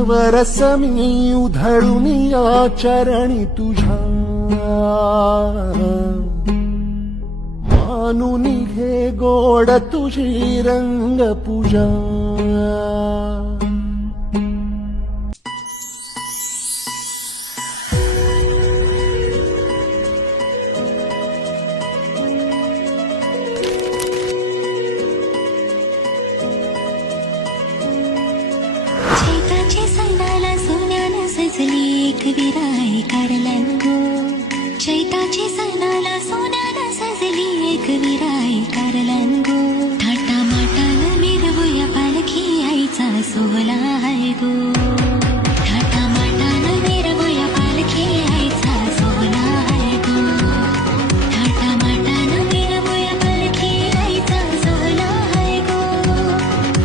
नवरस मी उधळून या चरणी तुझ्या, मानून घे गोड तुझी रंग पूजा. चैताच्या सणाला सोन्यानं सजली एक विराई कारलांगो. चैताच्या सणाला